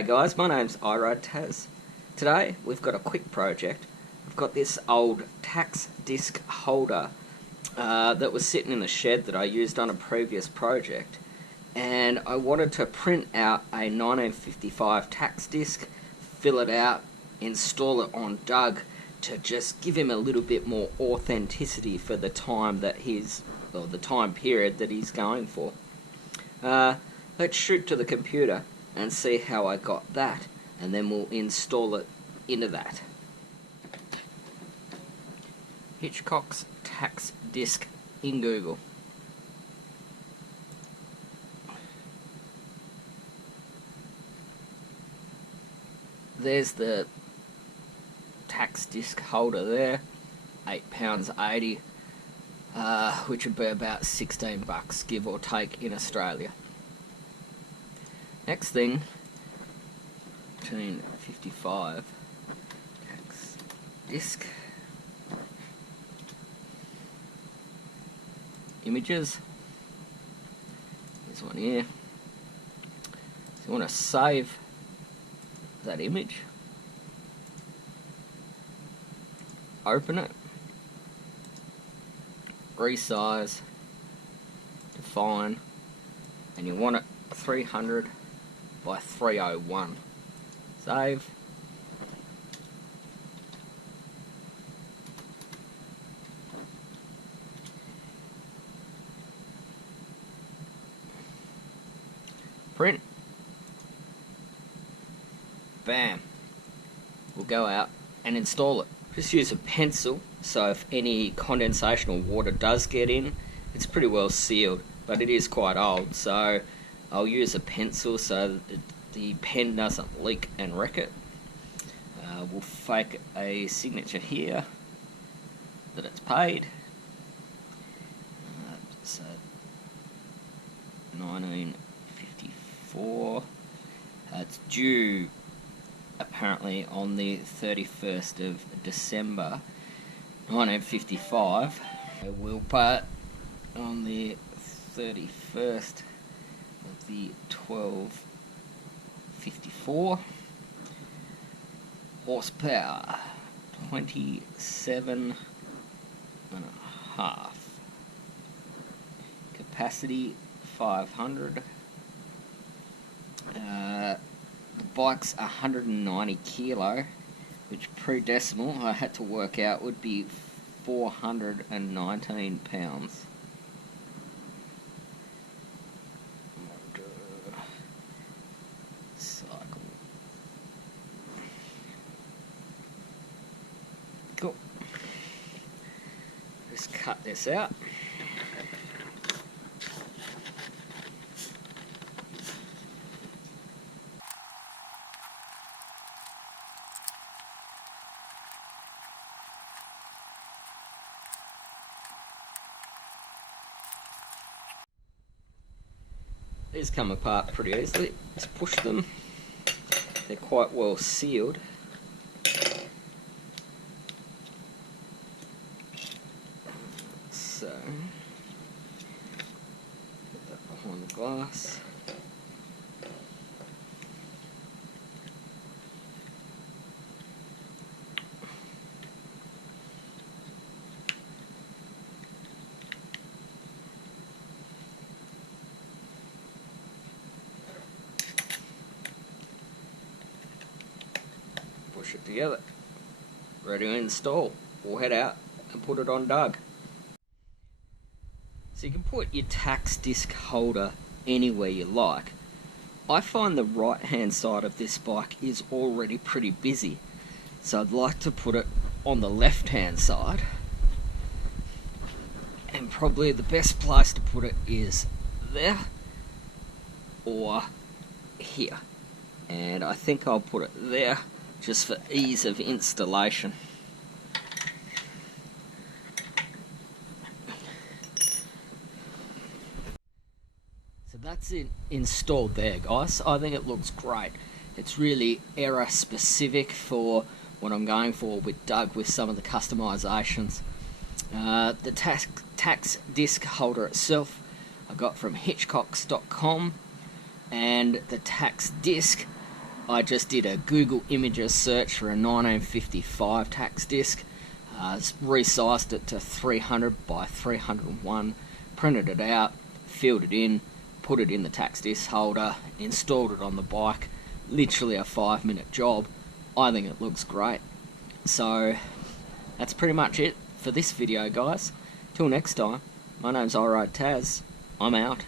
G'day guys, my name's Taz. Today we've got a quick project. I've got this old tax disc holder that was sitting in the shed that I used on a previous project, and I wanted to print out a 1955 tax disc, fill it out, install it on Doug to just give him a little bit more authenticity for the time that the time period that he's going for. Let's shoot to the computer and see how I got that, and then we'll install it into that. Hitchcocks tax disc in Google. There's the tax disc holder there, £8.80, which would be about $16 give or take in Australia. Next thing, 1955 tax disc images. There's one here. So you want to save that image, open it, resize, define, and you want it 300 by 301. Save. Print. Bam. We'll go out and install it. Just use a pencil, so if any condensation or water does get in, it's pretty well sealed, but it is quite old, so I'll use a pencil so that the pen doesn't leak and wreck it. We'll fake a signature here that it's paid. So 1954. It's due apparently on the 31st of December 1955. We'll pay it on the 31st of the 1254. Horsepower 27.5. Capacity 500. The bike's 190 kilo, which pre-decimal I had to work out would be 419 pounds. Cycle. Cool. Just cut this out. These come apart pretty easily. Just push them. They're quite well sealed. So, put that behind the glass. Push it together. Ready to install. We'll head out and put it on Doug. So you can put your tax disc holder anywhere you like. I find the right hand side of this bike is already pretty busy, so I'd like to put it on the left hand side, and probably the best place to put it is there or here, and I think I'll put it there just for ease of installation. So that's it installed there, guys. I think it looks great. It's really era specific for what I'm going for with Doug with some of the customizations. The tax disc holder itself I got from Hitchcocks.com, and the tax disc I just did a Google Images search for a 1955 tax disc, resized it to 300 by 301, printed it out, filled it in, put it in the tax disc holder, installed it on the bike. Literally a 5-minute job. I think it looks great. So that's pretty much it for this video, guys. Till next time, my name's REA. I'm out.